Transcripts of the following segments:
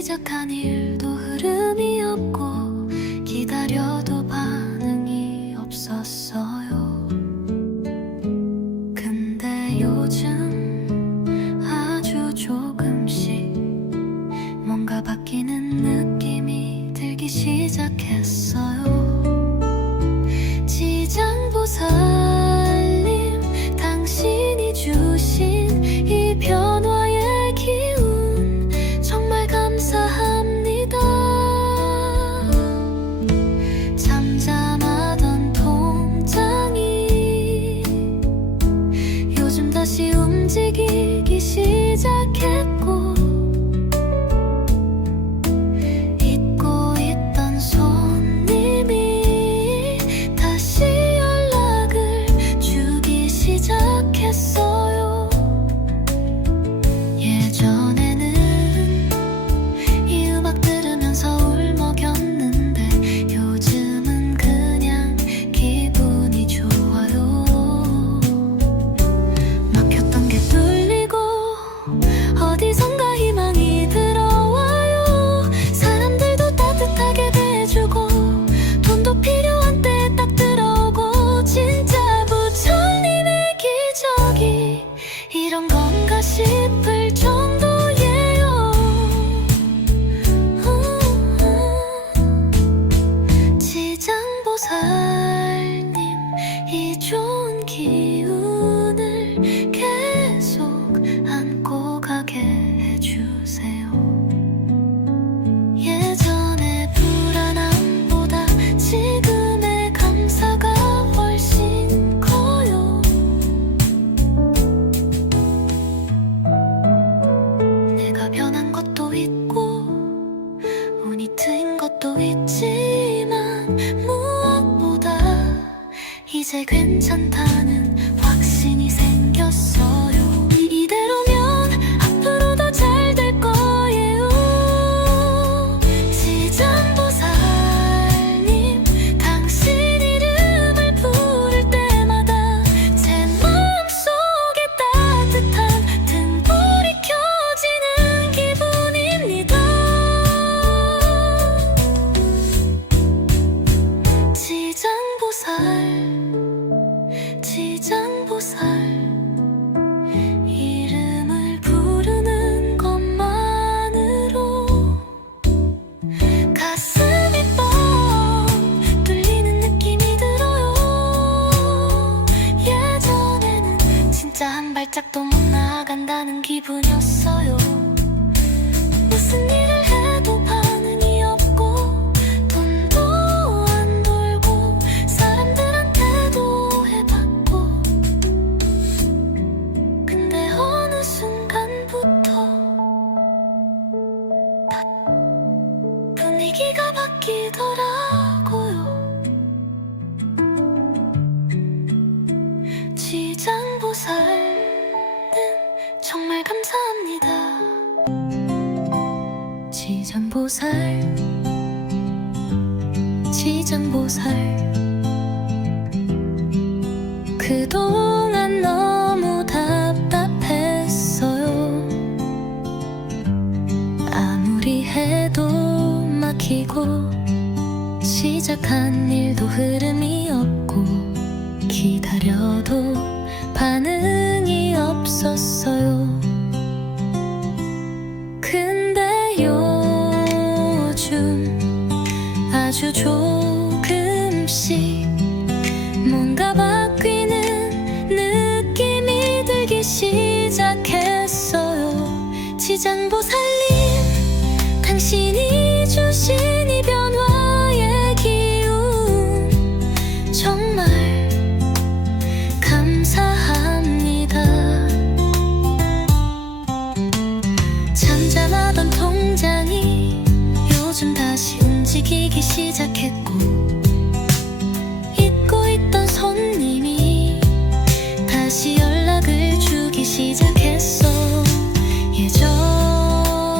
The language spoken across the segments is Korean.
시작한 일도 흐름이 없고 기다려도 반응이 없었어요. 근데 요즘 아주 조금씩 뭔가 바뀌는 느낌이 들기 시작했어요. 지장보살님, 당신이 주신 이 변화의 기운 정말 감사합니다. 잠잠하던 통장이 요즘 다시 움직이기 시작했고, 잊고 있던 손님이 다시 연락을 주기 시작했어요. 예전에는 이 음악 들으면서 울먹였는데 요즘은 그냥 기분이 좋아요. 막혔던 게 뚫리고 어디선가 희망이 들어와요. 사람들도 따뜻하게 대해주고 돈도 필요한 때 딱 들어오고, 진짜 부처님의 기적이 이런 건가 싶을 정도예요. 지장보살님, 이 좋은 기운을 계속 안고 가게 해주세요. 예전의 불안함보다 지금의 감사가 훨씬 커요. 내가 변한 것도 있고 운이 트인 것도 있지만 무엇보다 이제 괜찮다는 확신이 생겼어요. 이대로면 앞으로도 잘 될 거예요. 지장보살님, 당신 이름을 부를 때마다 제 마음속에 따뜻한 등불이 켜지는 기분입니다. 지장보살, 이름을 부르는 것만으로 가슴이 뻥 뚫리는 느낌이 들어요. 예전에는 진짜 한 발짝도 못 나간다는 기분이었어요. 무슨 일을 해도 반응이 없고 돈도 안 돌고 사람들한테도 해봤고, 근데 어느 순간부터 분위기가 바뀌더라고요. 지장보살님, 정말 감사합니다. 지장보살, 그동안 너무 답답했어요. 아무리 해도 막히고 시작한 일도 흐름이 없고 기다려도 반응이 없었어요. 근데 요즘 아주 조금씩 뭔가 바뀌는 느낌이 들기 시작했어요. 지장보살님, 당신이 주신 이 변화의 기운 정말 감사합니다. 잠잠하던 통장이 요즘 다시 움직이기 시작했고, 잊고 있던 손님이 다시 연락을 주기 시작했어. 예전에는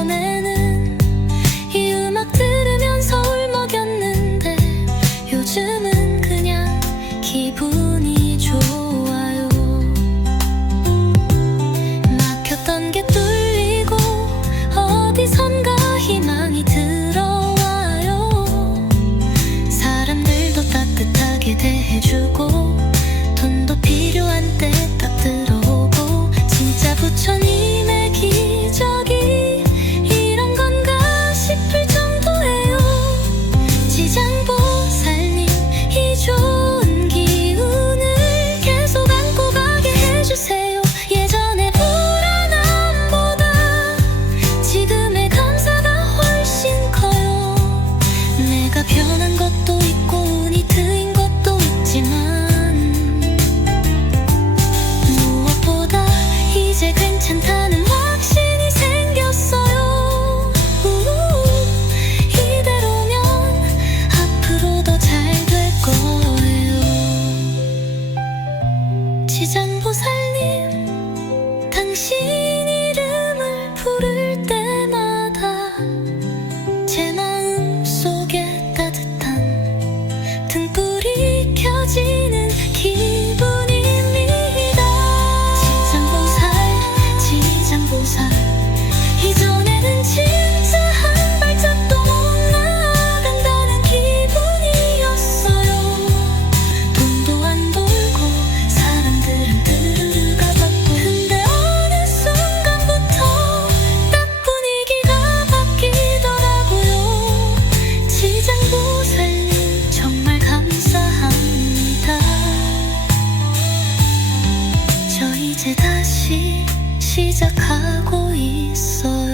다시 시작하고 있어요.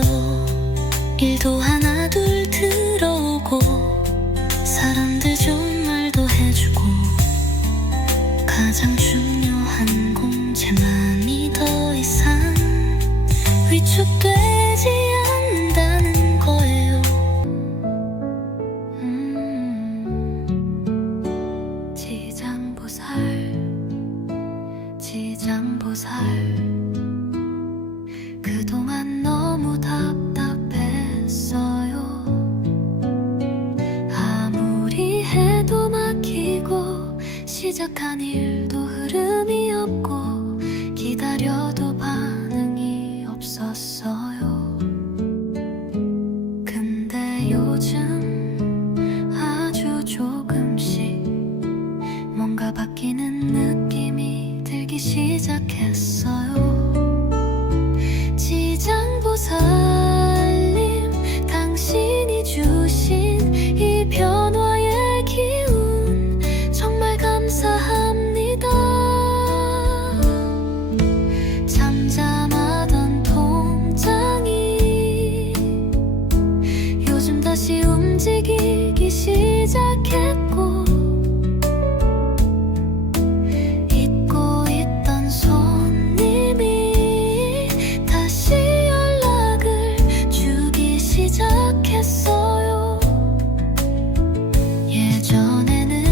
일도 하나 둘 들어오고 사람들 좋은 말도 해주고 가장 중요한 제 마음이 더 이상 위축되지 않는다는 거예요. 지장보살 그동안 너무 답답했어요. 아무리 해도 막히고 시작한 일도 흐름이 없고 기다려도 반응이 없었어요. 근데 요즘 아주 조금씩 뭔가 바뀌는 느낌이 들기 시작했어요. 지장보살님, 당신이 주신 이 변화의 기운 정말 감사합니다. 잠잠하던 통장이 요즘 다시 움직이기 시작했고 잊고 있던 손님이 다시 연락을 주기 시작했어요. 예전에는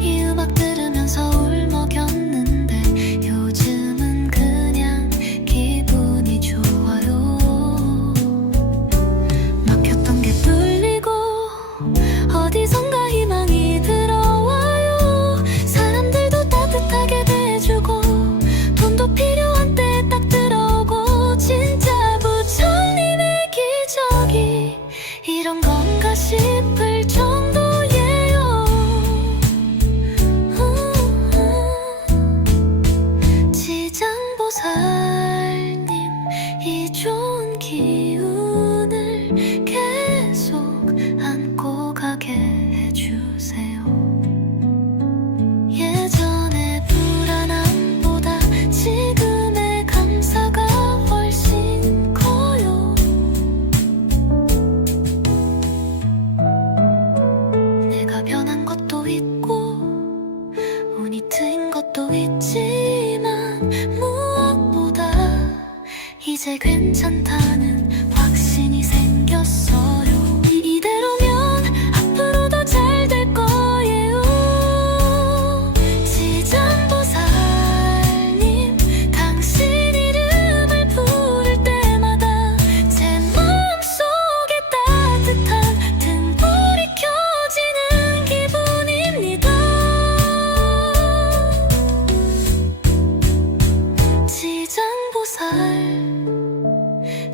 이 음악 들으면서 울먹였는데 요즘은 그냥 기분이 좋아요. 막혔던 게 뚫리고 어디선가 희망이 들어와요. 사람들도 따뜻하게 대해주고 돈도 필요한 때 딱 들어오고 진짜 부처님의 기적이 이런 건가 싶을 정도예요. 지장보살님, 이 좋은 기운을 계속 안고 가게 해주세요. 예전의 불안함보다 지금의 감사가 훨씬 커요. 내가 변한 것도 있고 운이 트인 것도 있지만 무엇보다 이제 괜찮다는 확신이 생겼어요. 이대로면 앞으로도 잘 될 거예요. 지장보살님, 당신 이름을 부를 때마다 제 마음속에 따뜻한 등불이 켜지는 기분입니다.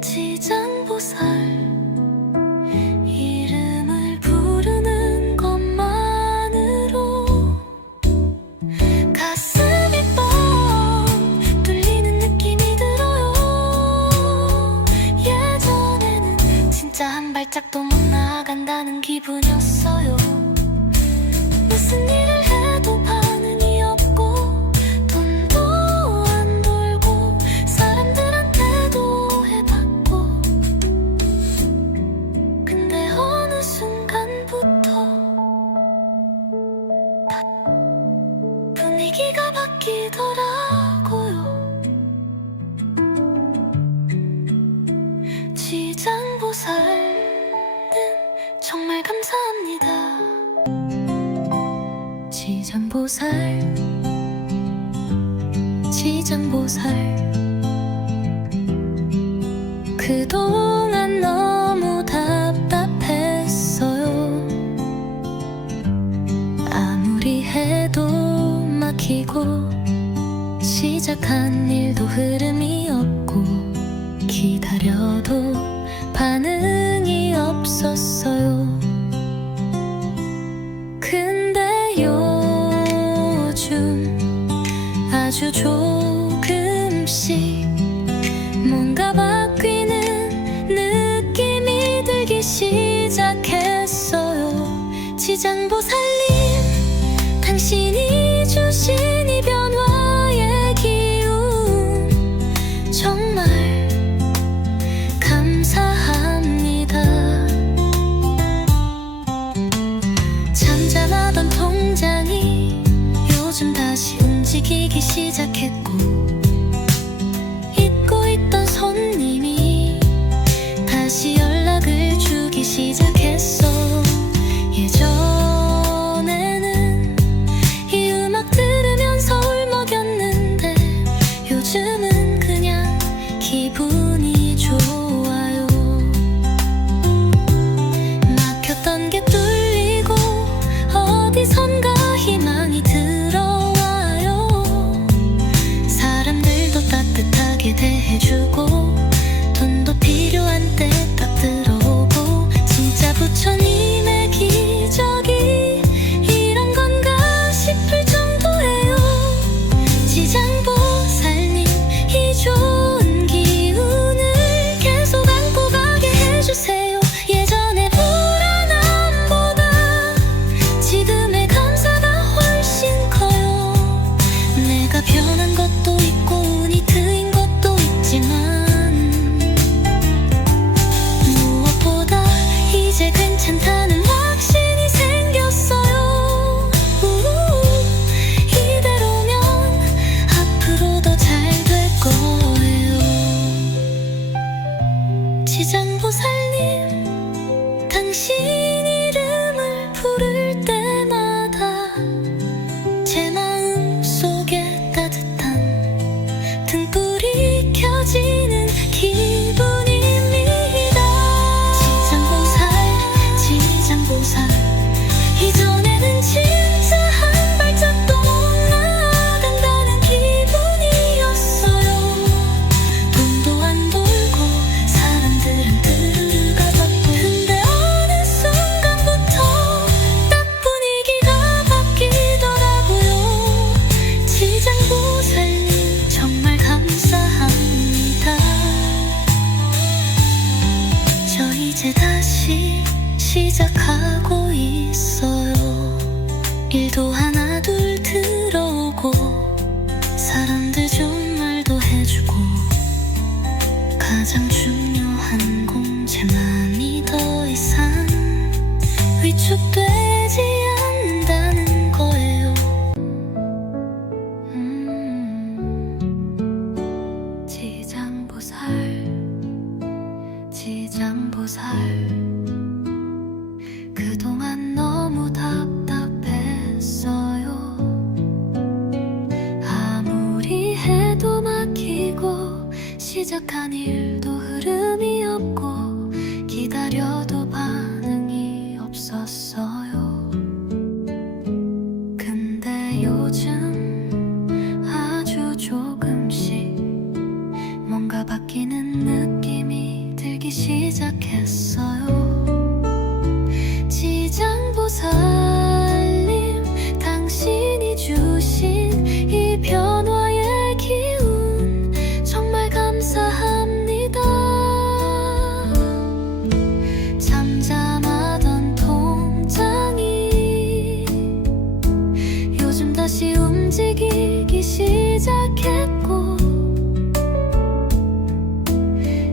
지장보살 이름을 부르는 것만으로 가슴이 뻥 뚫리는 느낌이 들어요. 예전에는 진짜 한 발짝도 못 나아간다는 기분이었어요. 무슨 일을 해도 반응이 없고 돈도 안 돌고 사람들한테도 해봤고 근데 어느 순간부터 분위기가 바뀌더라고요. 지장보살님, 정말 감사합니다. 지장보살 그동안 너무 답답했어요. 아무리 해도 막히고 시작한 일도 흐름이 없고 기다려도 반응이 없었어요. 근데 요즘 아주 조금씩 뭔가 바뀌는 느낌이 들기 시작했어요. 지장보살님, 당신이 주신 이 변화의 기운 있고 잊고 있던 손님이 다시 연락을 주기 시작했어. 예전에는 이 음악 들으면서 울먹였는데 요즘은 그냥 기분이 좋아요. 막혔던 게 뚫리고 어디선가 희망이 들어와요. 사람들도 따뜻하게 대해주고 돈도 필요한 때 딱 들어오고 진짜 부처님의 기적이 이런 건가 싶을 정도예요. 지장보살님 이 좋은 기운을 계속 안고 가게 해주세요. 예전의 불안함보다 지금의 감사가 훨씬 커요. 내가 변한 것도 있고 운이 트인 것도 있지만 무엇보다 이제 괜찮다는 확신이 생겼어요. 이대로면 앞으로도 잘 될 거예요. 지장보살님 당신 이름을 부를 때마다 제 마음 속에 따뜻한 등불이 켜지는 기분입니다. 지장보살 이전에는 진짜 한 발짝도 못 나간다는 기분이었어요. 돈도 안 돌고 사람들은 드르르 가봤고 근데 어느 순간부터 딱 분위기가 바뀌더라고요. 지장보살님 정말 감사합니다. 저 이제 다시 시작하고 있어요. 일도 하나 둘 들어오고 사람들 좋은 말도 해주고 가장 중요한 건 제 맘이 더 이상 위축되지 않는다는 거예요. 지장보살 그동안 너무 답답했어요. 아무리 해도 막히고 시작한 일도 흐름이 없고 기다려도 반응이 없었어요. 근데 요즘 아주 조금씩 뭔가 바뀌는 느낌이 들기 시작했어요. 지장보살님 당신이 주신 이 변화의 기운 정말 감사합니다. 잠잠하던 통장이 요즘 다시 움직이기 시작했고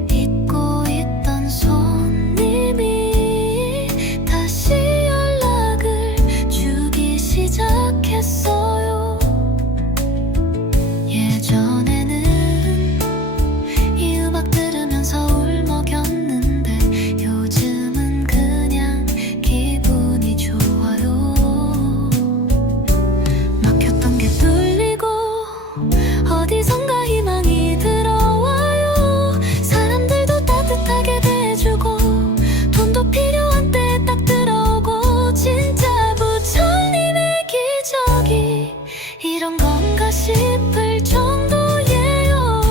잊고 있던 손님이 다시 연락을 주기 시작했어요. 예전에는 이 음악 들으면서 울먹였는데 요즘은 그냥 기분이 좋아요. 막혔던 게 뚫리고 어디선가 희망이 들어와요. 사람들도 따뜻하게 대해주고 돈도 필요한 때 딱 들어오고 진짜 부처님의 기적이 이런 건가 싶을 정도예요.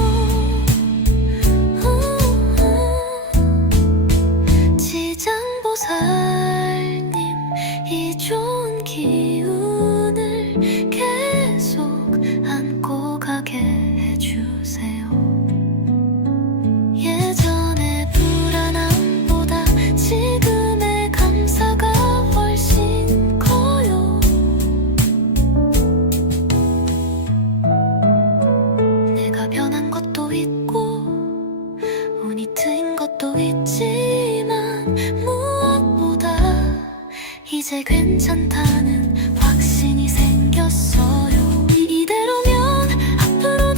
지장보살님 이 좋은 기운을 계속 안고 가게 해주세요. 예전의 불안함보다 지금의 감사가 훨씬 커요. 내가 변한 것도 있고 운이 트인 것도 있지만 무엇보다 이제 괜찮다는 확신이 생겼어요. 이대로면 앞으로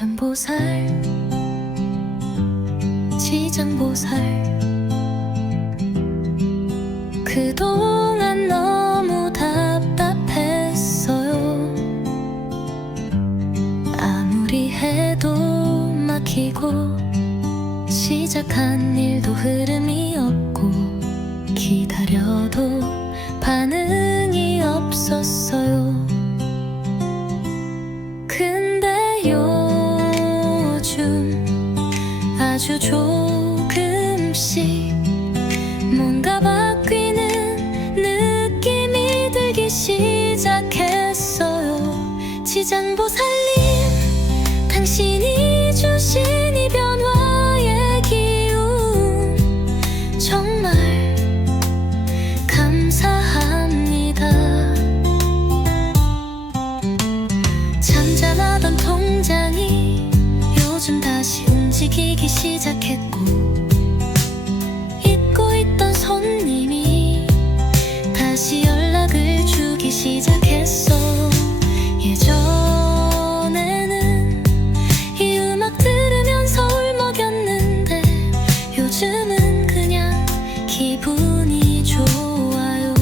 지장보살 지장보살 그동안 너무 답답했어요. 아무리 해도 막히고 시작한 일도 흐름이 없고 기다려도 반응이 없었어요. 근데 요즘 아주 조금씩 뭔가 바뀌는 느낌이 들기 시작했어요. 지장보살님, 당신이 주신 이 변화의 기운 정말 감사합니다. 잠잠하던 통장이 요즘 다시 움직이기 시작했고 잊고 있던 손님이 다시 연락을 주기 시작했어. 예전에는 이 음악 들으면서 울먹였는데 요즘은 그냥 기분이 좋아요.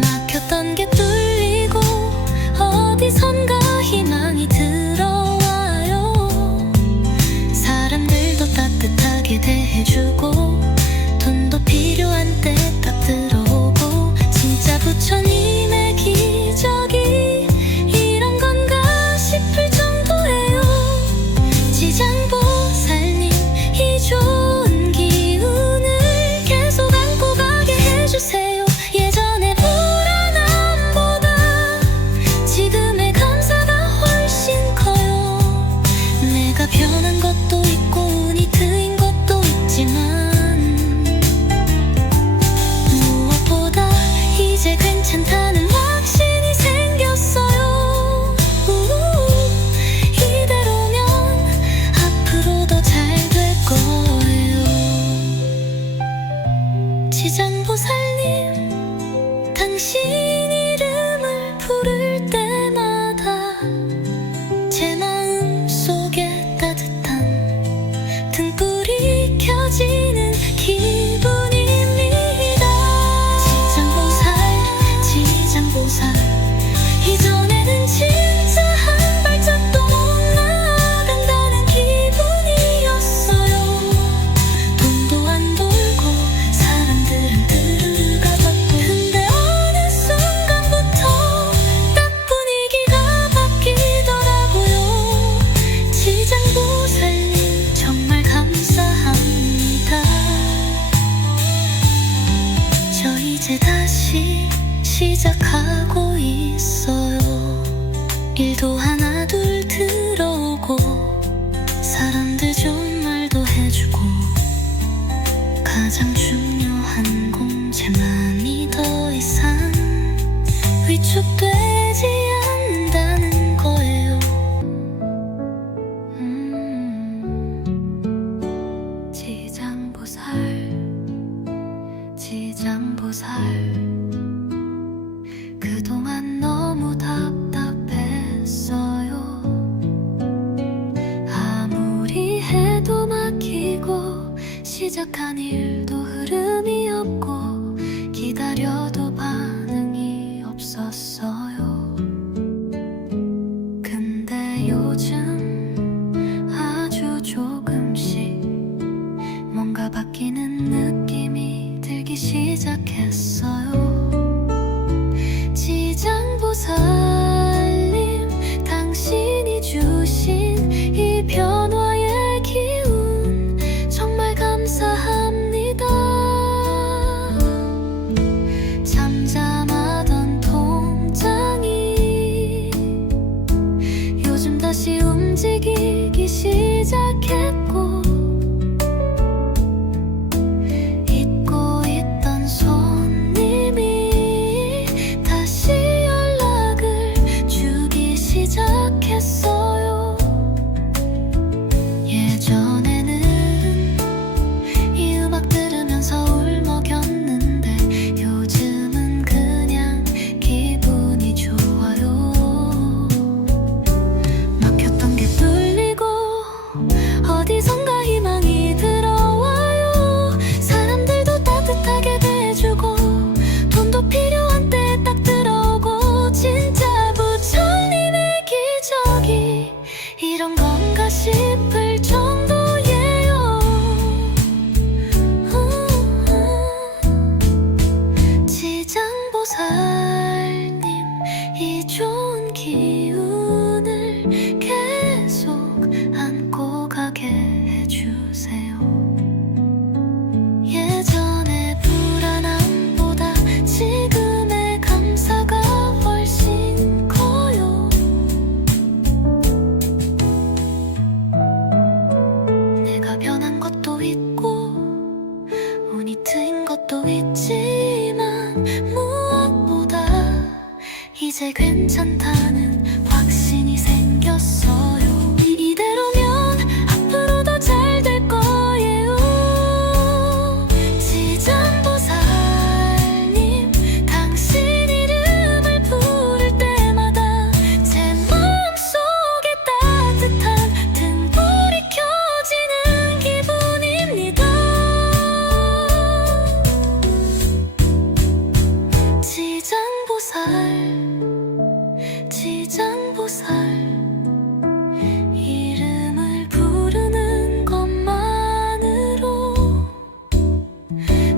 막혔던 게 뚫리고 어디선가 희망이 들어와요. 사람들도 따뜻하게 대해주고 돈도 필요한 때 딱 들어오고 진짜 부처님의 기적이 이런 건가 싶을 정도예요. 지장보살님, 이 좋은 기운을 계속 안고 가게 해주세요. 예전의 불안함보다 지금의 감사가 훨씬 커요. 내가 변한 것도 있고 운이 트인 것도 있지만 무엇보다 이제 괜찮다는 확신이 생겼어요. 이대로면 앞으로도 잘 될 거예요. 지장보살님, 당신 이름을 부를 때마다 제 마음속에 따뜻한 등불이 켜지는 기분입니다. 지장보살, 이전에는 진짜 한 발짝도 못 나간다는 기분이었어요. 돈도 안 돌고 사람들은 드르르 가봤고 근데 어느 순간부터 딱 분위기가 바뀌더라고요. 지장보살님, 정말 감사합니다. 저 이제 다시 시작하고 있어요. 일도 하나 둘 들어오고 사람들 좋은 말도 해주고 가장 중요한 건 제 맘이 더 이상 위축되지 않는다는 거예요. 지장보살 그동안 너무 답답했어요. 아무리 해도 막히고 시작한 일도 흐름이 없고 기다려도 반응이 없었어요. 근데 요즘 아주 조금씩 뭔가 바뀌는 느낌이 들기 시작했어요. 지장보살님, 당신이 주신 이 변화의 기운 정말 감사합니다. 잠잠하던 통장이 요즘 다시 움직이기 시작했고 잊고 있던 손님이 다시 연락을 주기 시작했어요. 예전에는 이 음악 들으면서 울먹였는데 요즘은 그냥 기분이 좋아요. 괜찮다는 확신이 생겼어요. 이대로면 앞으로도 잘 될 거예요. 지장보살님, 당신 이름을 부를 때마다 제 마음속에 따뜻한 등불이 켜지는 기분입니다. 지장보살, 이름을 부르는 것만으로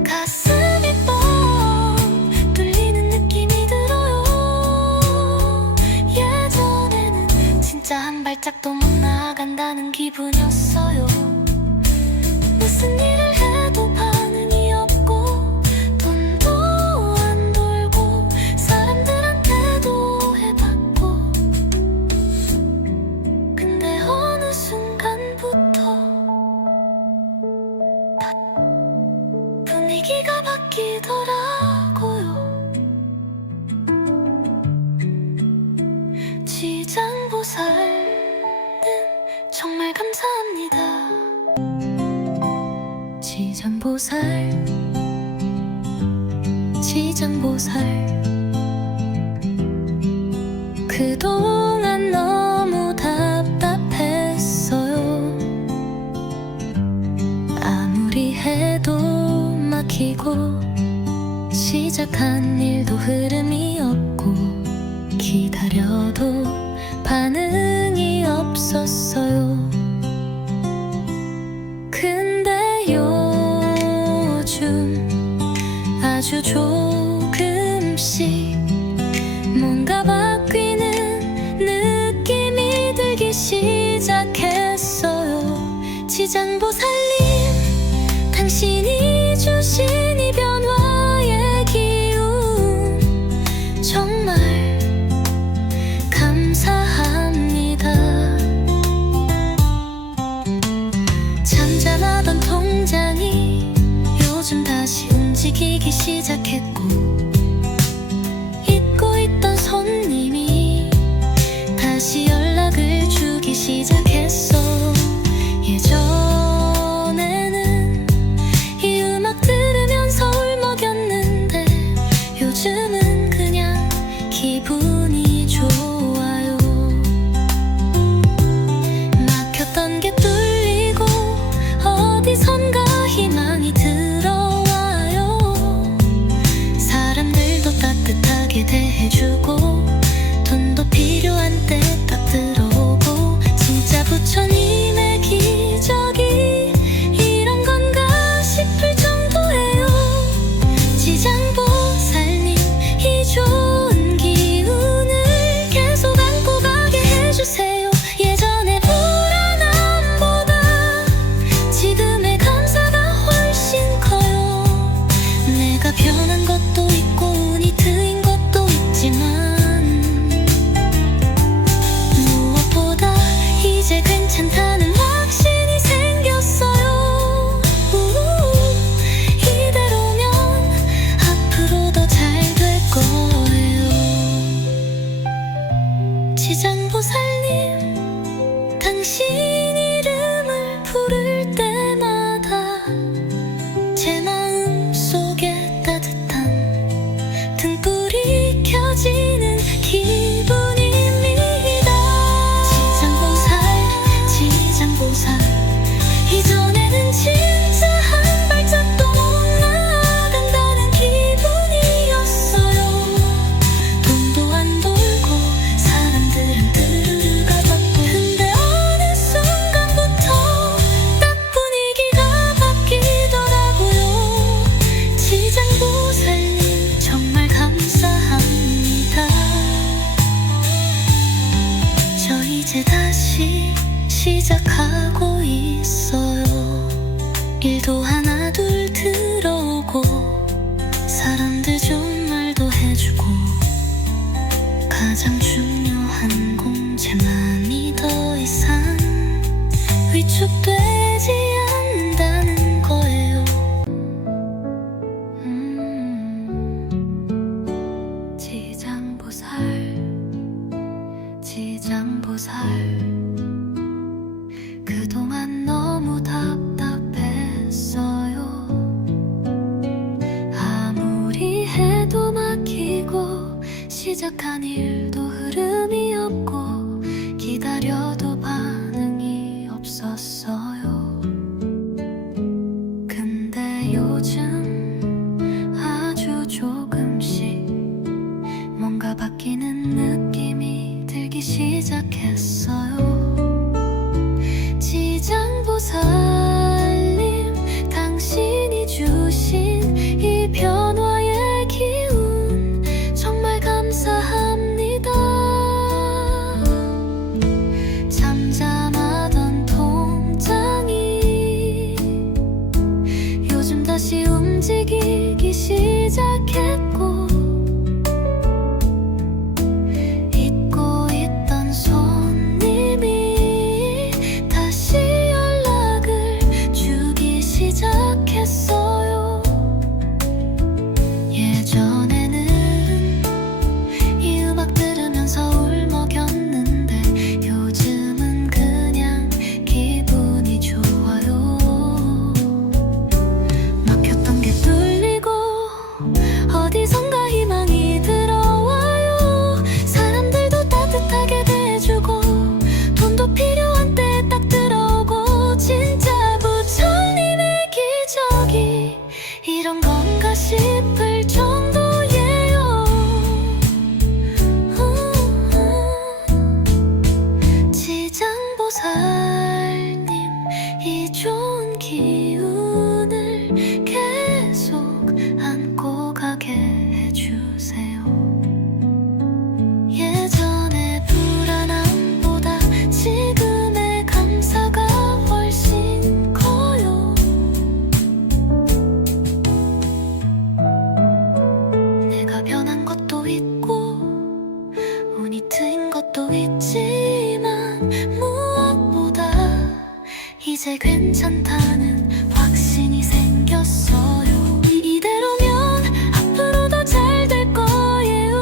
가슴이 뻥 뚫리는 느낌이 들어요. 예전에는 진짜 한 발짝도 못 나아간다는 기분이었어요. 무슨 일을 해도 반응이 없고 돈도 안 돌고 사람들한테도 해봤고, 근데 어느 순간부터 분위기가 바뀌더라고요. 지장보살님, 정말 감사합니다. 지장보살, 그동안 너무 답답했어요. 아무리 해도 막히고 시작한 일도 흐름이 없고 기다려도 반응이 없었어요. 근데 요즘 아주 조금씩 뭔가 바뀌는 느낌이 들기 시작했어요. 지장보살님, 당신이 주신 이 변화의 기운 정말 감사합니다. 잠잠하던 통장이 요즘 다시 움직이기 시작했고, 잊고 있던 손님이 다시 연락을 주기 시작했어. 예전에는 이 음악 들으면서 울먹였는데 요즘은 그냥 기분이 좋아요. 막혔던 게 뚫리고 어디선가 희망이 들어와요. 사람들도 따뜻하게 대해주고 돈도 필요한 때 딱 들어오고, 진짜 부처님의 기적이 이런 건가 싶을 정도예요. 지장보살님, 이 좋은 기운을 계속 안고 가게 해주세요. 예전의 불안함보다 지금의 감사가 훨씬 커요. 내가 변한 것도 있고 운이 트인 것도 있지만 무엇보다 이제 괜찮다는 확신이 생겼어요. 이대로면 앞으로도 잘 될 거예요. 지장보살님, 당신 이름을 부를 때마다 제 마음속에 따뜻한 등불이 켜지는 기분입니다. 지장보살, 이전에는 진짜 한 발짝도 못 나아간다는 기분이었어요. 돈도 안 돌고 사람들은 드르르 가봤고, 근데 어느 순간부터 딱 분위기가 바뀌더라고요. 지장보살님, 정말 감사합니다. 저 이제 다시 시작하고 있어요. 일도 하나 둘 들어오고 사람들 좋은 말도 해주고, 가장 중요한 공제 맘이 더 이상 위축되지 않는다는 거예요. 지장보살, 지장보살 그동안 너무 답답했어요. 아무리 해도 막히고 시작한 일도 흐름이 없고 기다려도 반응이 없었어요. 근데 요즘 아주 조금씩 뭔가 바뀌는 느낌이 들기 시작했어요. 지장보살님, 당신이 주신 이 변화의 기운 정말 감사합니다. 잠잠하던 통장이 요즘 다시 움직이기 시작했고 이런 건가 싶을 정도예요. 지장보살님, 이 좋은 기운을 계속 안고 가게 해주세요. 예전의 불안함보다 지금의 감사가 훨씬 커요. 내가 변한 것도 있고 운이 트인 것도 있지만 무엇보다 이제 괜찮다는 확신이 생겼어요. 이대로면 앞으로도 잘 될 거예요.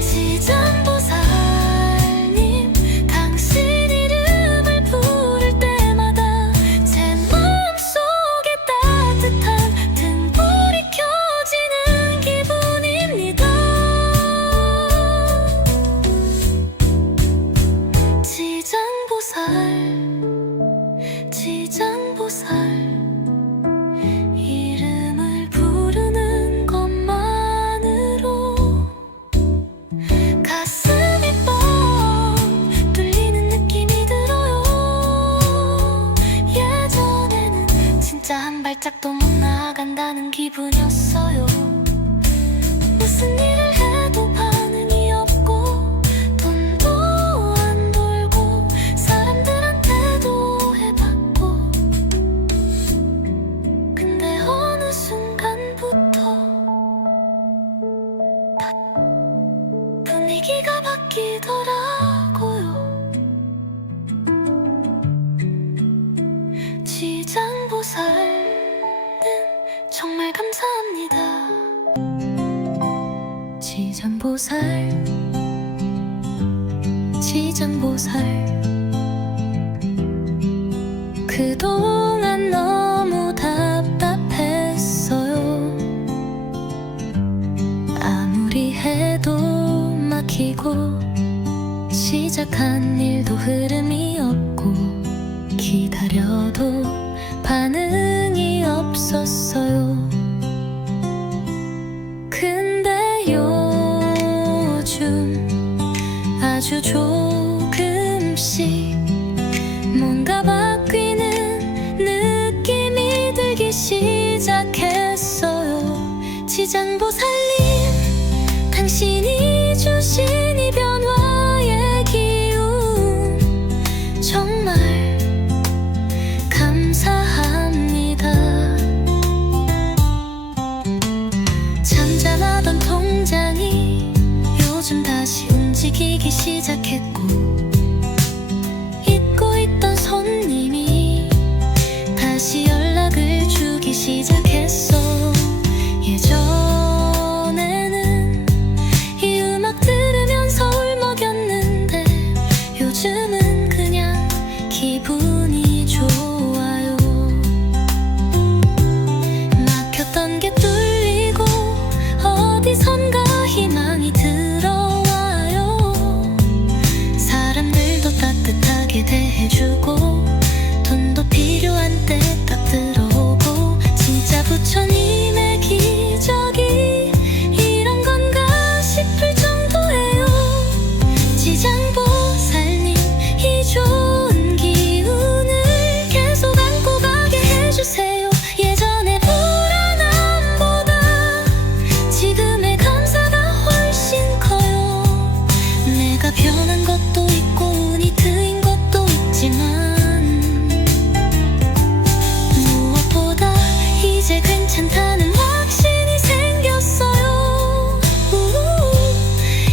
지장보살님, 당신 이름을 부를 때마다 제 마음속에 따뜻한 등불이 켜지는 기분입니다. 지장보살 이름을 부르는 것만으로 가슴이 뻥 뚫리는 느낌이 들어요. 예전에는 진짜 한 발짝도 못 나간다는 기분이었어요. 무슨 일을 해도 반응이 없고 돈도 안 돌고 사람들한테도 해봤고, 근데 어느 순간부터 분위기가 바뀌더라고요. 지장보살님, 정말 감사합니다. 지장보살 그동안 너무 답답했어요. 아무리 해도 막히고 시작한 일도 흐름이 없고 기다려도 반응이 없었어요. 근데 요즘 아주 조금씩 뭔가 바뀌는 느낌이 들기 시작했어요. 지장보살님, 당신이 주신 이 변화의 기운 정말 감사합니다. 잠잠하던 통장이 요즘 다시 움직이기 시작했고 잊고 있던 손님이 다시 연락을 주기 시작했어. 예전에는 이 음악 들으면서 울먹여 내가 변한 것도 있고 운이 트인 것도 있지만 무엇보다 이제 괜찮다는 확신이 생겼어요.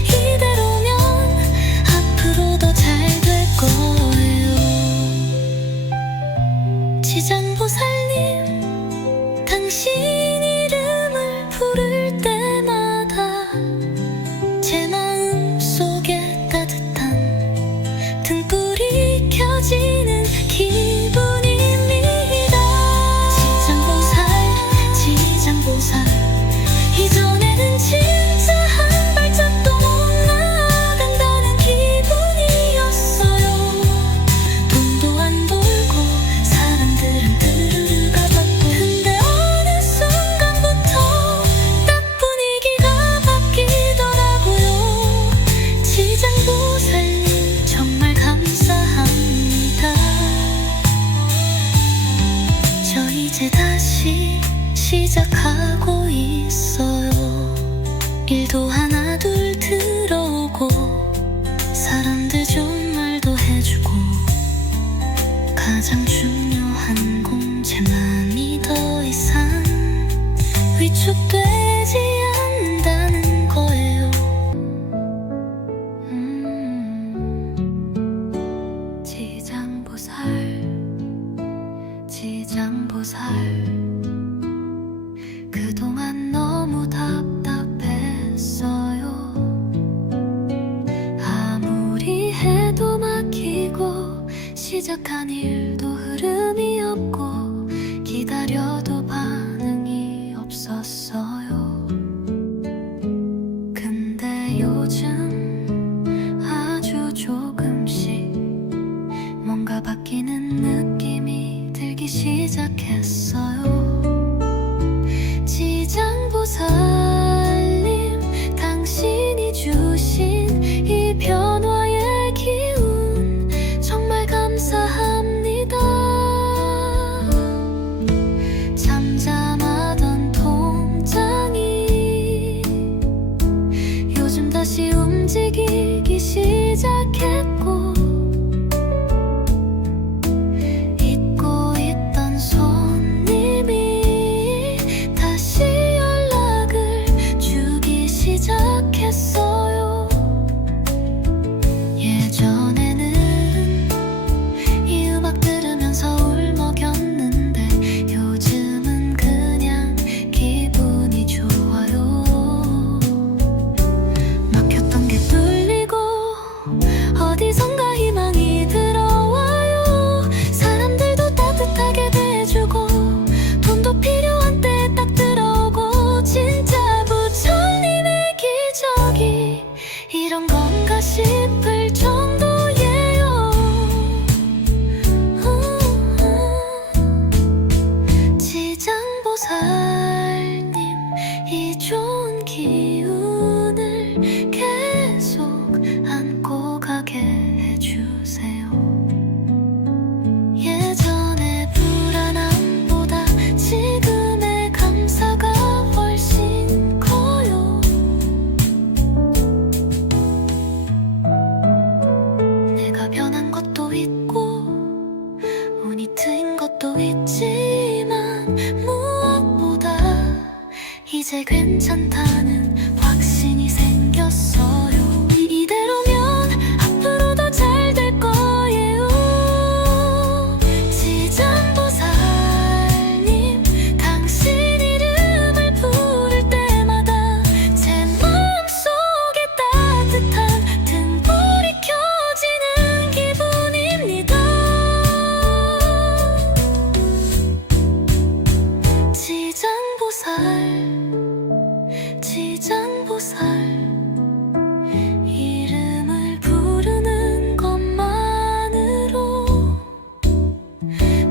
이대로면 앞으로도 잘 될 거예요. 지장보살님, 당신 이름을 부를 때마다 제 마음 속에 따뜻한 등불이 켜지는 기분입니다. 지장보살, 이전에는 진짜 한 발짝도 못 나간다는 기분이었어요. 돈도 안 벌고 사람들은 드르르 가봤고, 근데 어느 순간부터 딱 분위기가 바뀌더라고요. 지장보살님 정말 감사합니다. 저 이제 다시 시작하고 있어요. 일도 하나 둘 들어오고 사람들 좋은 말도 해주고 가장 중요한 건 제 맘이 더 이상 위축되지 않는다는 거예요. 지장보살, 그동안 너무 답답했어요. 아무리 해도 막히고 시작한 일도 흐름이 없고 기다려도 반응이 없었어요. 근데 요즘 아주 조금씩 뭔가 바뀌는 느낌이 들기 시작했어요. 지장보살님, 당신이 주신 이 변화의 기운 정말 감사합니다. 잠잠하던 통장이 요즘 다시 움직이기 시작했고, 잊고 있던 손님이 다시 연락을 주기 시작했어요. 예전에는 이 음악 들으면서 울먹였는데 요즘은 그냥 기분이 좋아요. 막혔던 게 뚫리고 어디선가 희망이 들어와요. 사람들도 따뜻하게 대해주고 돈도 필요한 때 딱 들어오고, 진짜 부처님의 기적이 이런 건가 싶을 정도예요. 지장보살님, 이 좋은 기운을 계속 안고 가게 해주세요. 예전의 불안함보다 지금의 감사가 훨씬 커요. 내가 변한 것도 있고 운이 트인 것도 있지만 무엇보다 이제 괜찮다는 확신이 생겼어요. 이대로면 앞으로도 잘 될 거예요. 지장보살님, 당신 이름을 부를 때마다 제 마음속에 따뜻한 등불이 켜지는 기분입니다. 지장보살, 이름을 부르는 것만으로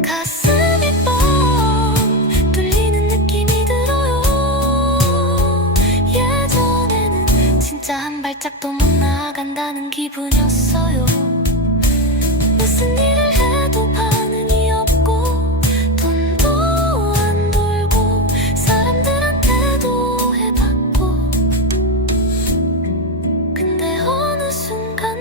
가슴이 뻥 뚫리는 느낌이 들어요. 예전에는 진짜 한 발짝도 못 나간다는 기분이었어요. 무슨 일을 해도 반응이 없고 돈도 안 벌고 사람들한테도 해봤고, 근데 어느 순간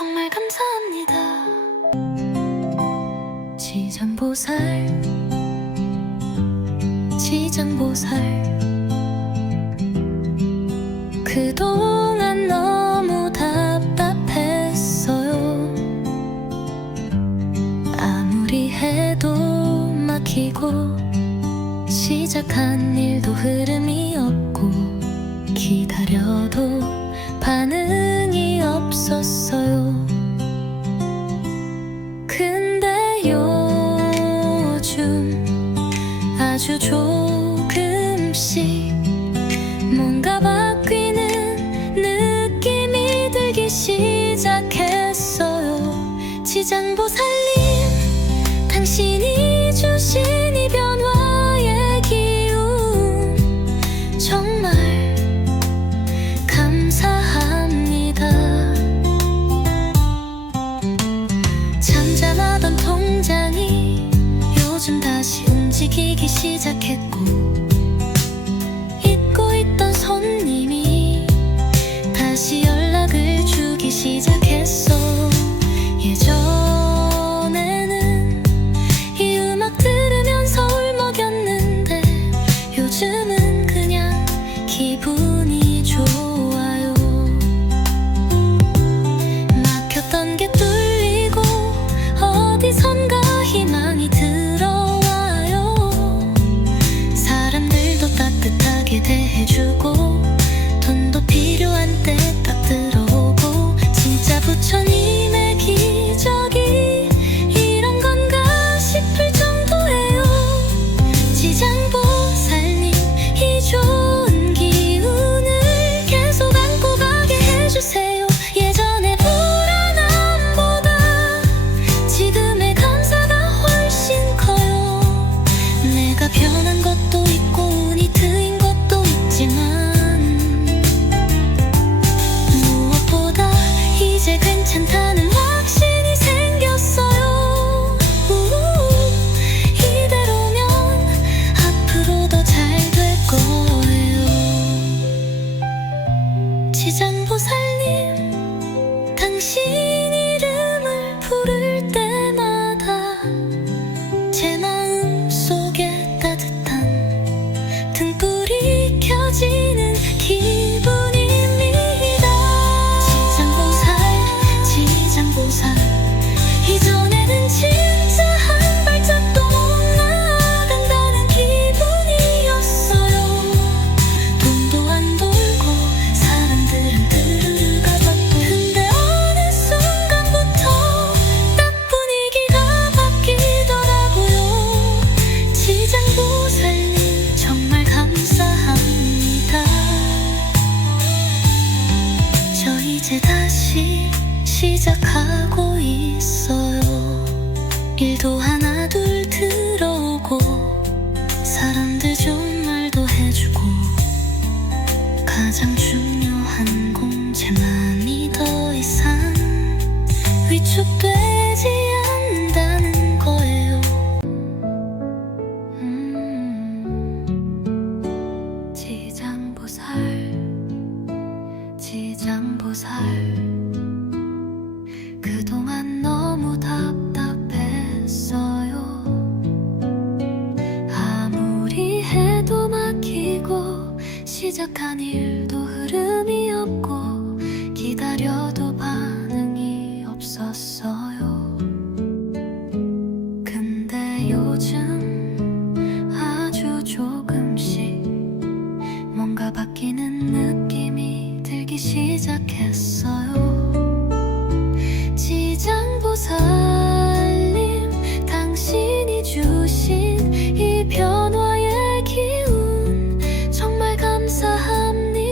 정말 감사합니다. 지장보살, 지장보살. 그동안 너무 답답했어요. 아무리 해도 막히고 시작한 일도 흐름이 없고 기다려도 반응이 없었어요. 근데 요즘 아주 조금씩 뭔가 바뀌는 느낌이 들기 시작했어요. 지장보살님, 당신이 주신 이 변화의 기운 정말 감사합니다. 잠잠하던 통장이 요즘 다시 움직이기 시작했고, 잊고 있던 손님이 다시 연락을 주기 시작했어. 예전에는 이 음악 들으면서 울먹였는데 요즘은 그냥 기분이 좋아요. 막혔던 게 뚫리고 어디선가 희망이 들어와요. 사람들도 따뜻하게 대해주고 돈도 필요한 때 딱 들어오고, 진짜 부처님의 기적이 이런 건가 싶을 정도예요. 지장보살님, 이 좋은 기운을 계속 안고 가게 해주세요. 예전의 불안함보다 지금의 감사가 훨씬 커요. 내가 변한 것도 있고 운이 트인 것도 있지만 무엇보다 이제 괜찮다는 확신이 생겼어요. 이대로면 앞으로도 잘 될 거예요. 지장보살님, 당신 이름을 부를 때마다 제 마음속에 따뜻한 등불이 켜지는 기분입니다. 지장보살, 지장보살. 이전에는 진짜 한 발짝도 못 나간다는 기분이었어요. 돈도 안 돌고 사람들은 드르르 가졌고, 근데 어느 순간부터 딱 분위기가 바뀌더라고요. 지장보살님, 정말 감사합니다. 저 이제 다시 시작하고 있어요. 일도 하나 둘 들어오고 사람들 좋은 말도 해주고, 가장 중요한 공채만이 더 이상 위축되지 않는다는 거예요. 지장보살, 지장보살. 그동안 너무 답답했어요. 아무리 해도 막히고 시작한 일도 흐름이 없고 기다려도 반응이 없었어요. 근데 요즘 아주 조금씩 뭔가 바뀌는 느낌이 들기 시작했어요. 지장보살님, 당신이 주신 이 변화의 기운 정말 감사합니다.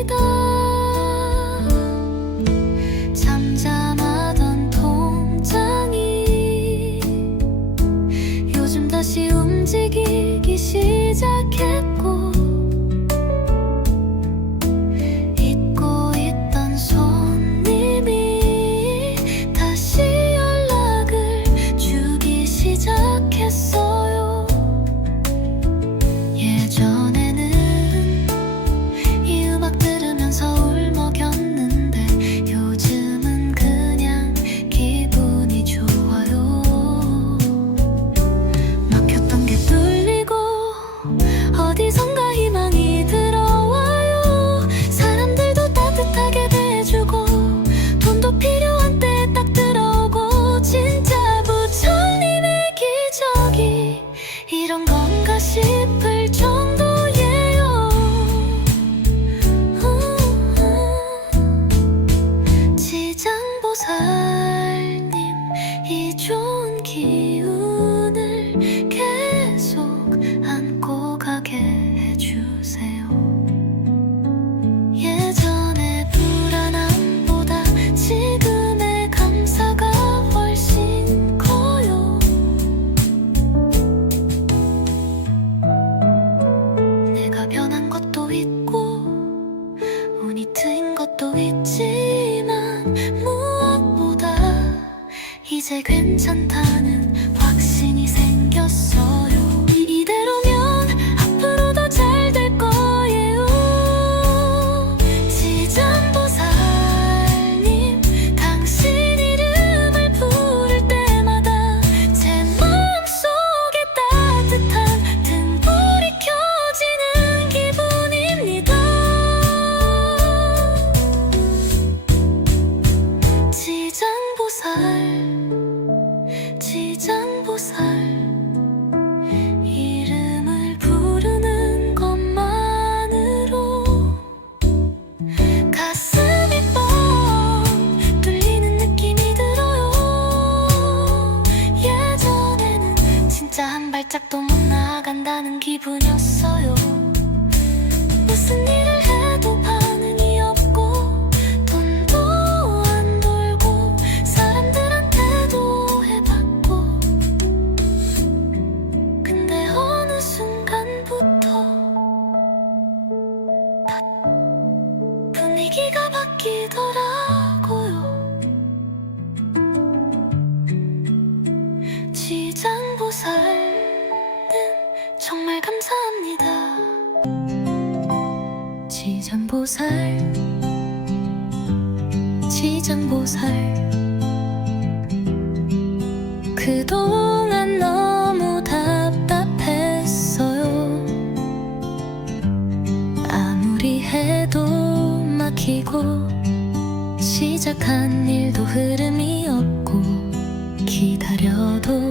이제 괜찮다는 확신이 생겼어요. 이대로면 앞으로도 잘 될 거예요. 지장보살님, 당신 이름을 부를 때마다 제 마음속에 따뜻한 등불이 켜지는 기분입니다. 지장보살 이름을 부르는 것만으로 가슴이 뻥 뚫리는 느낌이 들어요. 예전에는 진짜 한 발짝도 못 나아간다는 기분이었어요. 무슨 일을 해도 반응이 없고 돈도 안 벌고 사람들한테도 해봤고, 근데 어느 순간부터 분위기가 바뀌더라고요. 지장보살님, 정말 감사합니다. 지장보살 그동안 너무 답답했어요. 아무리 해도 막히고 시작한 일도 흐름이 없고 기다려도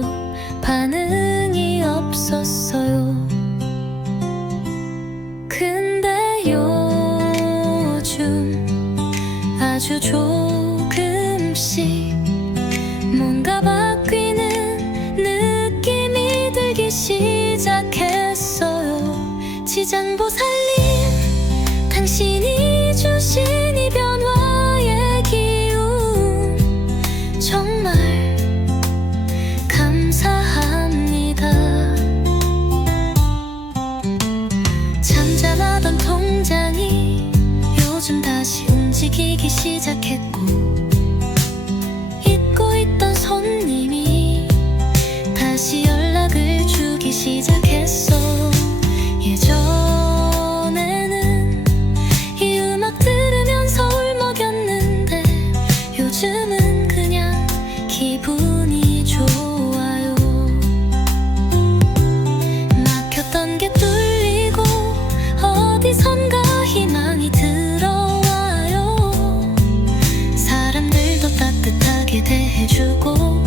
반응이 없었어요. 근데 요즘 아주 조금씩 뭔가 바뀌는 느낌이 들기 시작했어요. 지장보살님, 당신이 주신 이 변화의 기운 정말 감사합니다. 잠잠하던 통장이 요즘 다시 움직이기 시작했고, 잊고 있던 손님이 다시 연락을 주기 시작했어. 예전에는 이 음악 들으면서 울먹였는데 요즘은 그냥 기분이 좋아요. 막혔던 게 뚫리고 어디선가 희망이 들어와요. 사람들도 따뜻하게 대해주고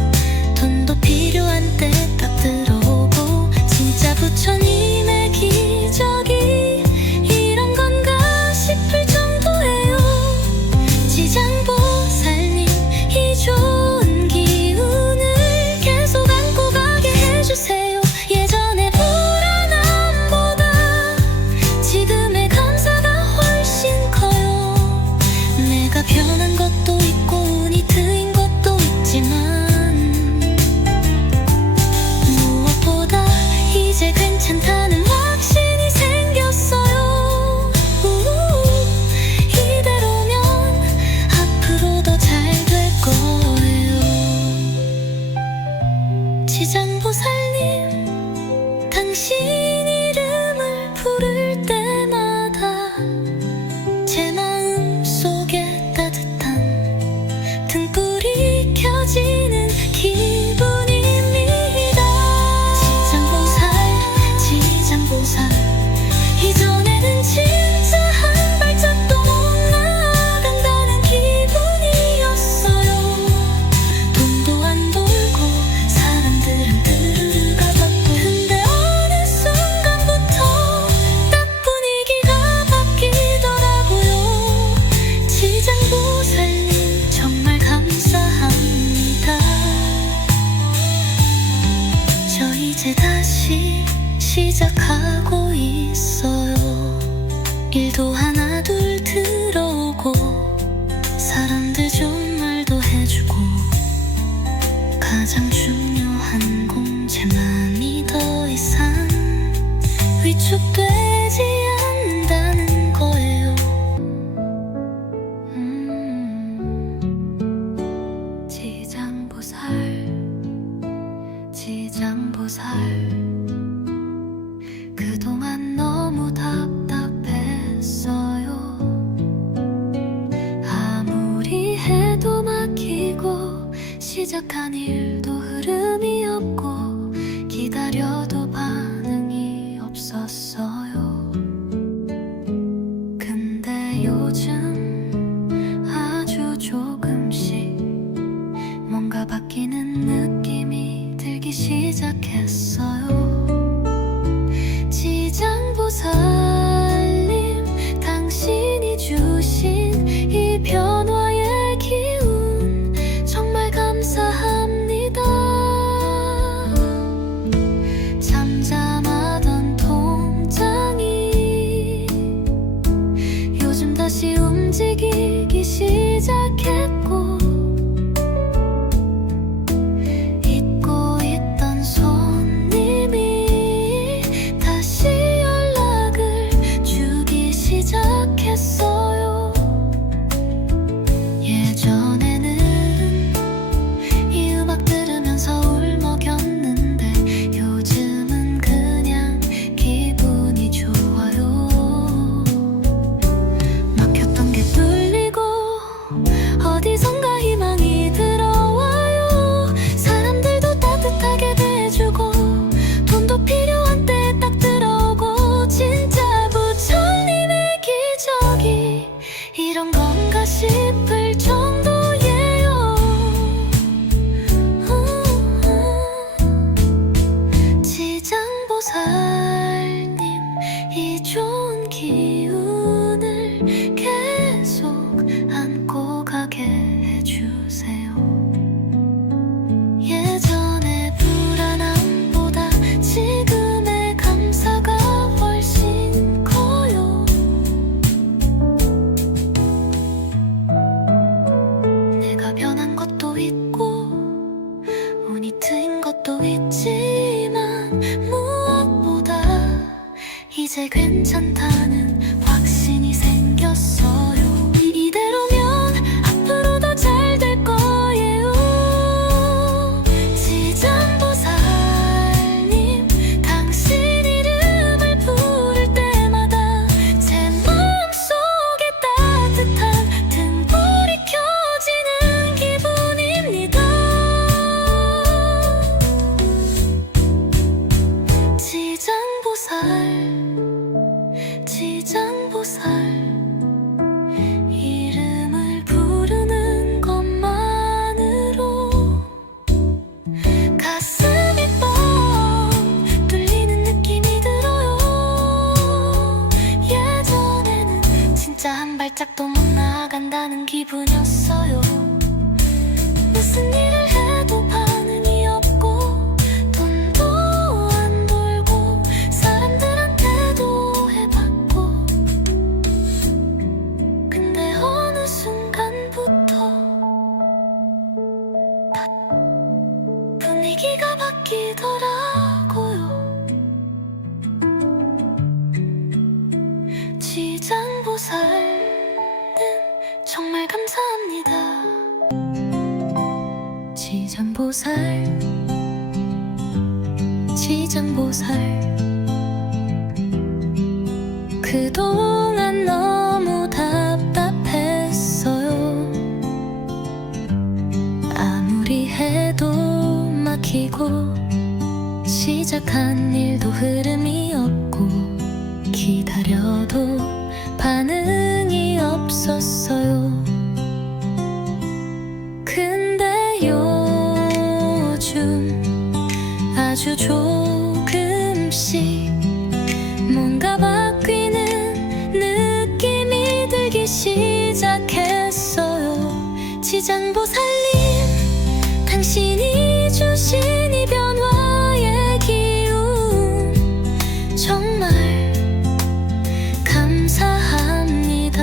돈도 필요한 때 딱 들어오고, 진짜 부처님의 기적이 이런 건가 싶을 정도예요. 지장보살님, 이 좋은 기운을 계속 안고 가게 해주세요. 예전의 불안함보다 지금의 감사가 훨씬 커요. 내가 변한 것도 있고 운이 트인 것도 있지만 무엇보다 이제 괜찮다는 확신이 생겼어요. 이대로면 앞으로도 잘 될 거예요. 지장보살님, 당신 이름을 부를 때마다 제 마음속에 따뜻한 등불이 켜지는 기분입니다. 지장보살 이전에는 진짜 한 발짝도 못 나간다는 기분이었어요. 돈도 안 돌고 사람들은 가봤고, 근데 어느 순간부터 딱 분위기가 바뀌더라고요. 지장보살님, 정말 감사합니다. 저 이제 다시 시작하고 있어요. 일도 하나 둘 들어오고 사람들 좋은 말도 해주고, 가장 중요한 건 제 맘이 더 이상 위축되지 않는다는 거예요. 지장보 지장보살 그동안 너무 답답했어요. 아무리 해도 막히고 시작한 일도 흐름이 없고 기다려도 반응이 없었어요. 근데 요즘 아주 조금씩 뭔가 바뀌는 느낌이 들기 시작했어요. 지장보살님, 당신이 주신 이 변화의 기운 정말 감사합니다. 잠잠하던 통장이 요즘 다시 움직이기 시작했고 예전에는 이 음악 들으면서 울먹였는데 요즘은 그냥 기분이 좋아요. 막혔던 게 뚫리고 어디선가 희망이 들어와요. 사람들도 따뜻하게 대해주고 돈도 필요한 때 딱 들어오고 진짜 부처님의 기적이 이런 건가 싶을 정도예요. 지장보살님, 이 좋은 기운을 계속 안고 가게 해주세요. 예전의 불안함보다 지금의 감사가 훨씬 커요. 내가 변한 것도 있고 운이 트인 것도 있지만 무엇보다 이제 괜찮다는 확신이 생겼어요. 이대로면 앞으로도 잘 될 거예요. 지장보살님, 당신 이름을 부를 때마다 제 마음속에 따뜻한 등불이 켜지는 기분입니다. 지장보살 이름을 부르는 것만으로 가슴이 뻥 뚫리는 느낌이 들어요. 예전에는 진짜 한 발짝도 못 나간다는 기분이었어요. 무슨 일을 해도 반응이 없고 돈도 안 벌고 사람들한테도 해봤고 근데 어느 순간부터 분위기가 바뀌더라고요. 지장보살님, 정말 감사합니다. 지장보살 그동안 너무 답답했어요. 아무리 해도 막히고 시작한 일도 흐름이 없고 기다려도 반응이 없었어요. 근데 요즘 아주 조금씩 뭔가 바뀌는 느낌이 들기 시작했어요. 지장보살님, 당신이 주신 이 변화의 기운 정말 감사합니다.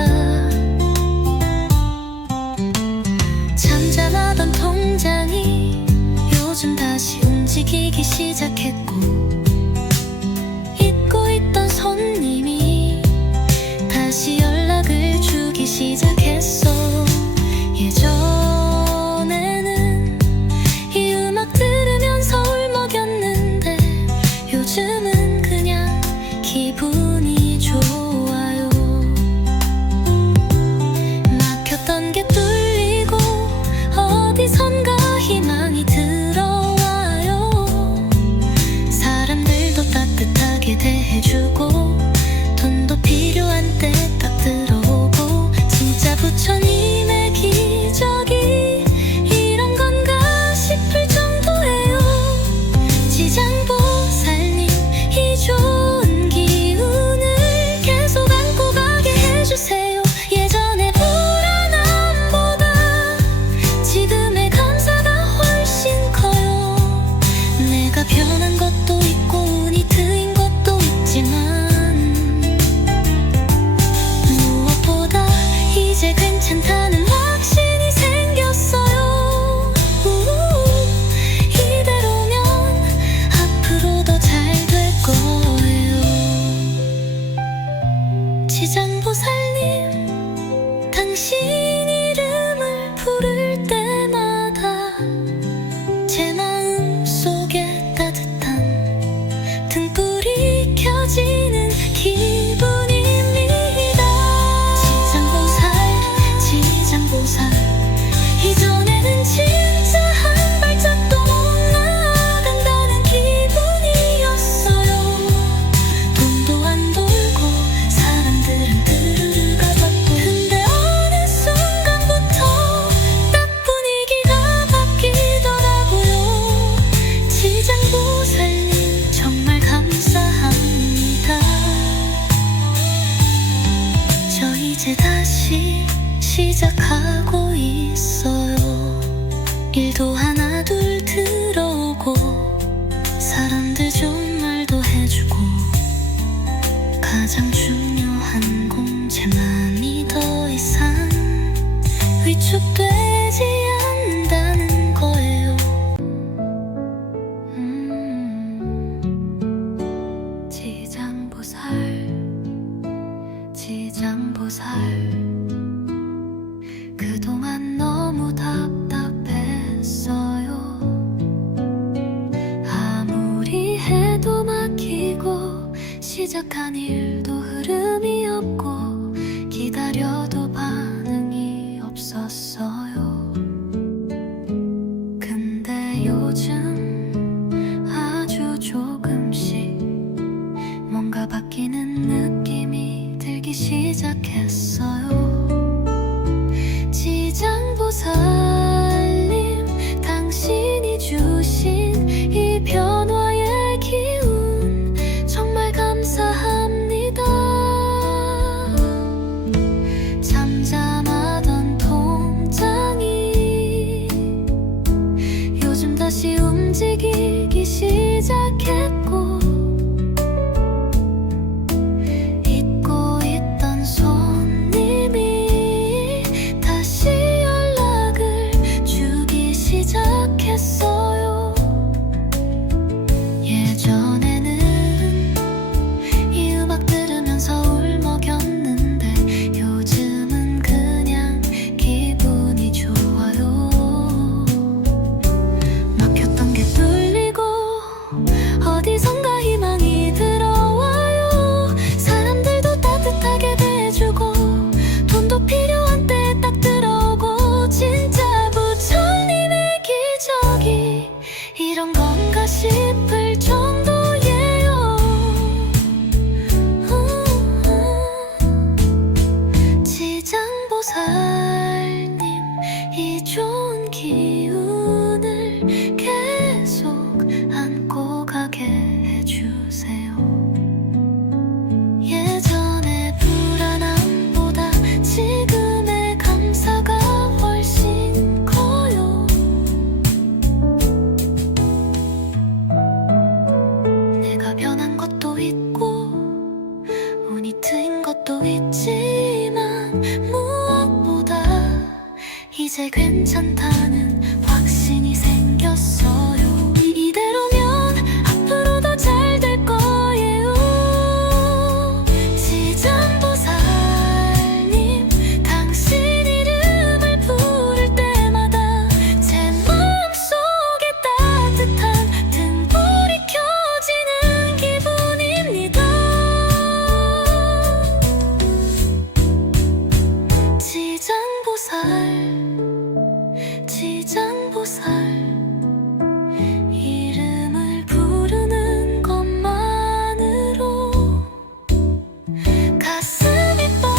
잠잠하던 통장이 요즘 다시 움직이기 시작했고 시작한 일도 흐름이 없고 기다려도 반응이 없었어요. 근데 요즘 아주 조금씩 뭔가 바뀌는 느낌이 들기 시작했어요. 지장보살님, 당신이 주신 이 변화의 기운 정말 감사합니다. 잠잠하던 통장이 요즘 다시 움직이기 시작했고, 잊고 있던 손님이 다시 연락을 주기 시작했어요. 예전에는 이 음악 들으면서 울먹였는데 요즘은 그냥 기분이 좋아요. 막혔던 게 뚫리고 어디선가 희망이 들어와요. 사람들도 따뜻하게 대해주고 돈도 필요한 때 딱 들어오고, 진짜 부처님의 기적이 이런 건가 싶을 정도예요. 지장보살님, 이 좋은 기운을 계속 안고 가게 해주세요. 예전의 불안함보다 지금의 감사가 훨씬 커요. 내가 변한 것도 있고 운이 트인 것도 있지만 무엇보다 이제 괜찮다는 확신이 생겼어요. 이대로면 앞으로도 잘 될 거예요. 지장보살님, 당신 이름을 부를 때마다 제 마음속에 따뜻한 등불이 켜지는 기분입니다. 지장보살, 이름을 부르는 것만으로 가슴이 뻥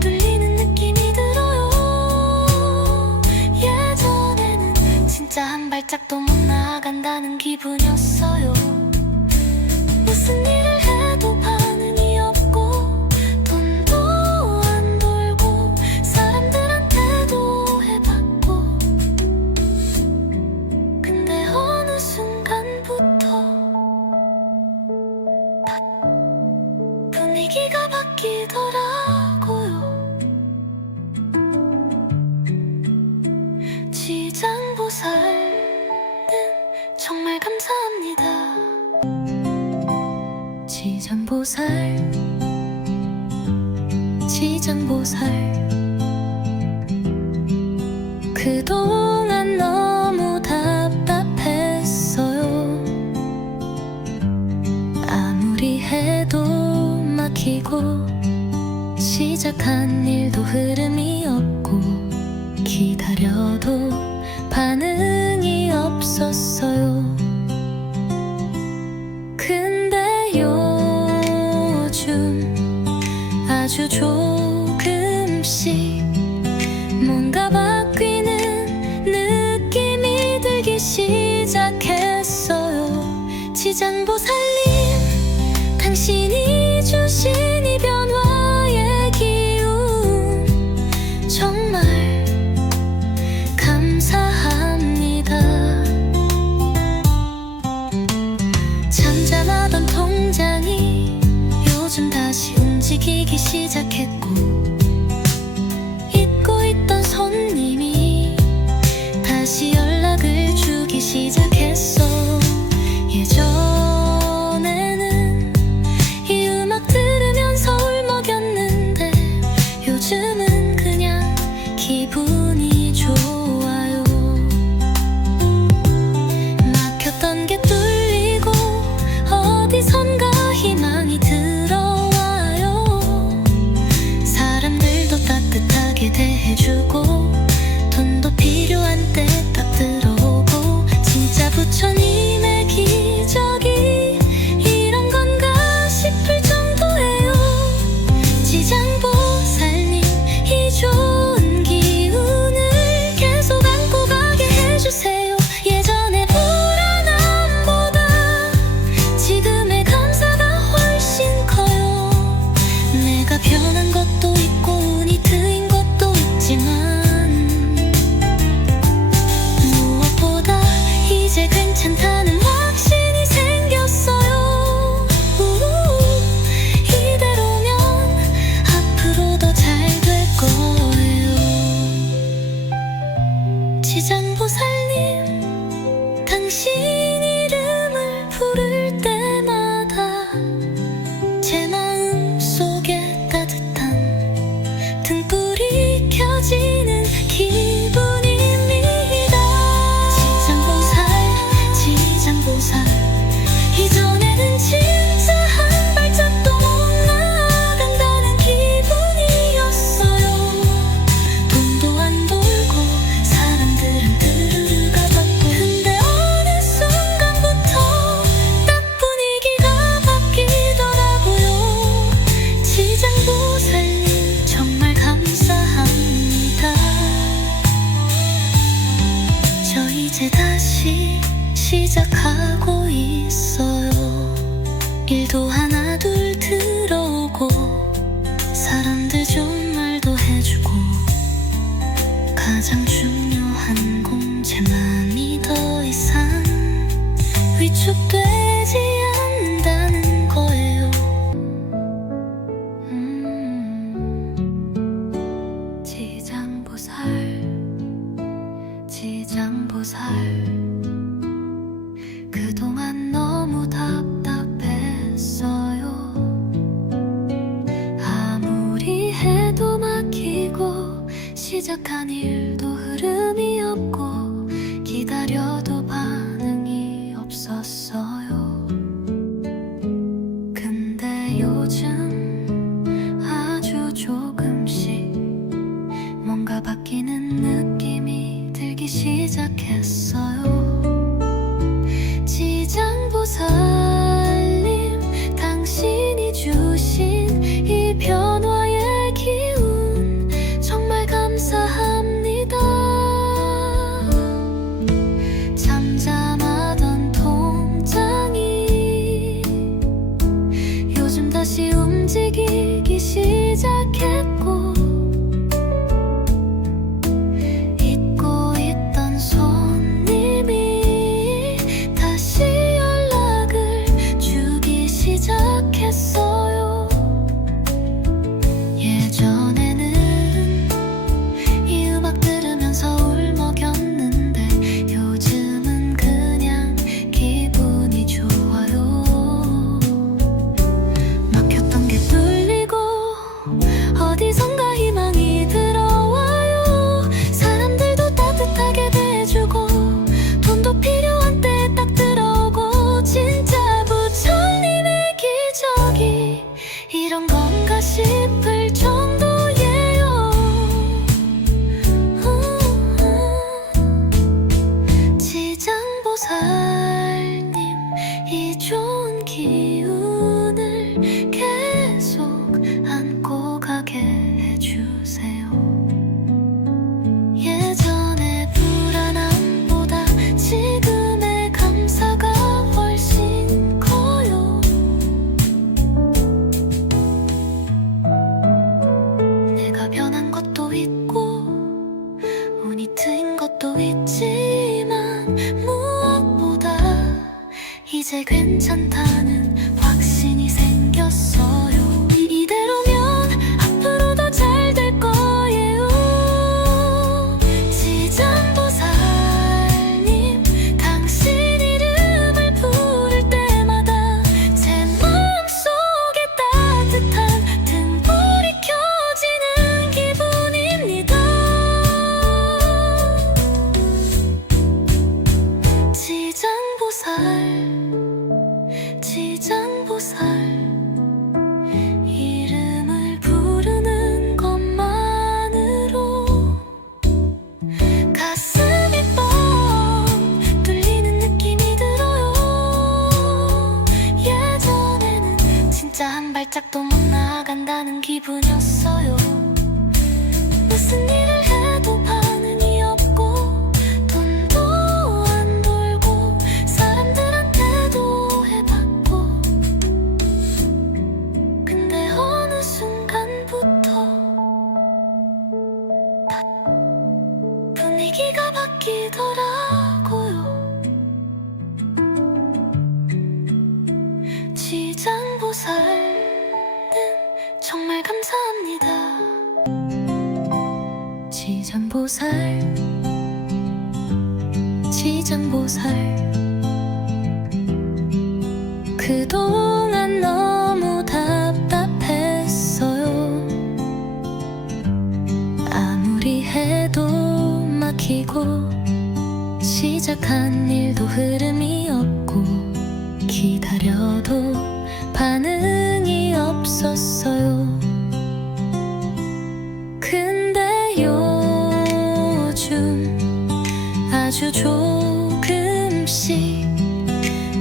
뚫리는 느낌이 들어요. 예전에는 진짜 한 발짝도 못 나간다는 기분이었어요. 무슨 일을 해도 반응이 없고 돈도 안 돌고 사람들한테도 해봤고, 근데 어느 순간부터 다 분위기가 바뀌더라고요. 지장보살님, 정말 감사합니다. 지장보살, 그동안 너무 답답했어요. 아무리 해도 막히고 시작한 일도 흐름이 없고 기다려도 반응이 없었어요. 근데 요즘 아주 조금씩 뭔가 바뀌는 느낌이 들기 시작했어요. 지장보살님, 당신이 주신 이 변화의 기운 정말 감사합니다. 잠잠하던 통장이 요즘 다시 움직이기 시작했고, 잊고 있던 손님이 다시 연락을 주기 시작했어. 예전에는 당신 이름을 부를 때마다 제 마음속에 따뜻한 등불이 켜지는 기분입니다. 지장보살 이전에는 진짜 한 발짝도 못 나간다는 기분이었어요. 돈도 안 돌고 사람들은 드르르 가봤고, 근데 어느 순간부터 딱 분위기가 바뀌더라고요. 지장보살님 정말 감사합니다. 저 이제 다시 시작하고 있어요. 일도 하나 둘 들어오고, 사람들 좋은 말도 해주고, 가장 중요한 건 제 마음이 더 이상 위축되지 않는다는 거예요. 지장보살 그동안 너무 답답했어요. 아무리 해도 막히고, 시작한 일도 흐름이 없고, 기다려도 반응이 없었어요. 근데 요즘 아주 조금씩 뭔가 바뀌는 느낌이 들기 시작했어요. 지장보살님, 당신이 주신 이 변화의 기운 정말 감사합니다. 잠잠하던 통장이 요즘 다시 움직이기 시작했고, 잊고 있던 손님이 다시 연락을 주기 시작했어요. 예전에는 이 음악 들으면서 울먹였는데, 요즘은 그냥 기분이 좋아요. 막혔던 게 뚫리고, 어디선가 희망이 들어와요. 사람들도 따뜻하게 대해주고, 돈도 필요한 때 딱 들어오고, 진짜 부처님의 기적이 이런 건가 싶을 정도예요. 지장보살님, 이 좋은 기운을 계속 안고 가게 해주세요. 예전의 불안함보다 지금의 감사가 훨씬 커요. 내가 변한 것도 있고, 운이 트인 것도 있지만, 무엇보다 이제 괜찮다는 확신이 생겼어요. 이대로면 앞으로도 잘 될 거예요. 지장보살님, 당신 이름을 부를 때마다 제 마음속에 따뜻한 등불이 켜지는 기분입니다. 지장보살 이름을 부르는 것만으로 가슴이 뻥 뚫리는 느낌이 들어요. 예전에는 진짜 한 발짝도 못 나간다는 기분이었어요. 무슨 일을 해도 반응이 없고, 돈도 안 돌고, 사람들한테도 해봤고, 근데 어느 순간부터 딱 분위기가 바뀌더라고요. 지장보살님 정말 감사합니다. 지장보살 그동안 너무 답답했어요. 아무리 해도 막히고 시작한 일도 흐름이 없고 기다려도 반응이 없었어요. 근데 요즘 아주 조금씩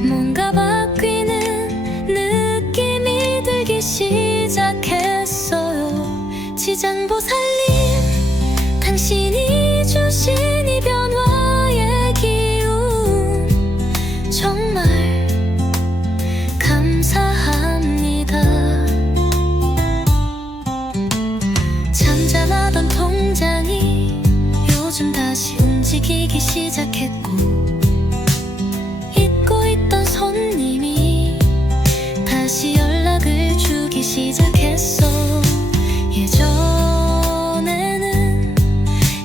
뭔가 바뀌는 느낌이 들기 시작했어요. 지장보살님, 당신이 주신 이 변화의 기운 정말 감사합니다. 잠잠하던 통장이 요즘 다시 움직이기 시작했고 잊고 있던 손님이 다시 연락을 주기 시작했어. 예전에는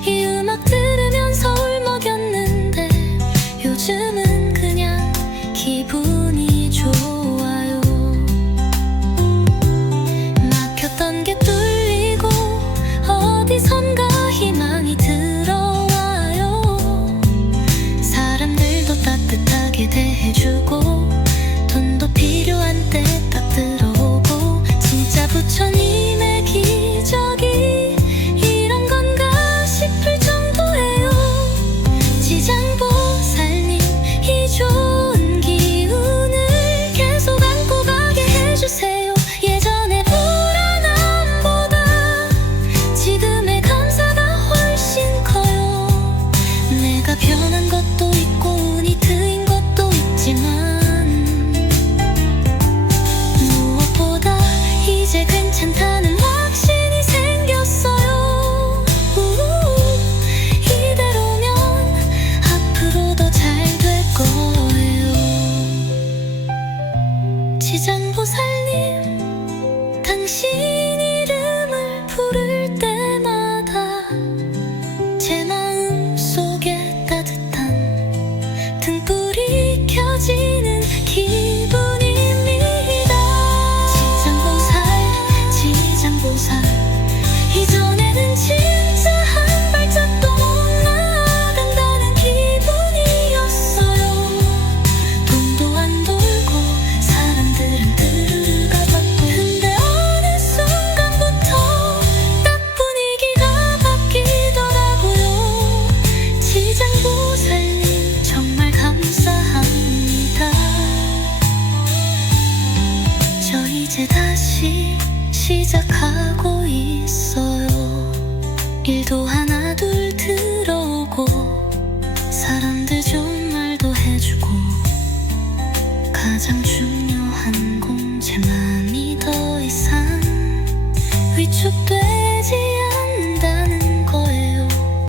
이 음악 들으면서 울먹였는데 요즘은 그냥 기분이 좋아요. 막혔던 게 뚫리고 어디선가 희망이 들어와요. 사람들도 따뜻하게 대해주고 돈도 필요한 때 딱 들어오고 진짜 부처님의 기적이 이런 건가 싶을 정도예요. 지장보살님, 이 좋은 기운을 계속 안고 가게 해주세요. 예전의 불안함보다 지금의 감사가 훨씬 커요. 내가 변한 것도 있고 운이 트인 것도 있지만 무엇보다 이제 괜찮다는 확신이 생겼어요. 이대로면 앞으로도 잘 될 거예요. 지장보살님, 당신 이름을 부를 때마다 제 마음 속에 따뜻한 등불이 켜지는 기분입니다. 지장보살, 이전에는 진짜 한 발짝도 못 나간다는 기분이었어요. 돈도 안 돌고 사람들은 드르르 가봤고 근데 어느 순간부터 딱 분위기가 바뀌더라고요. 지장보살님, 정말 감사합니다. 저 이제 다시 시작하고 있어요. 일도 하나 둘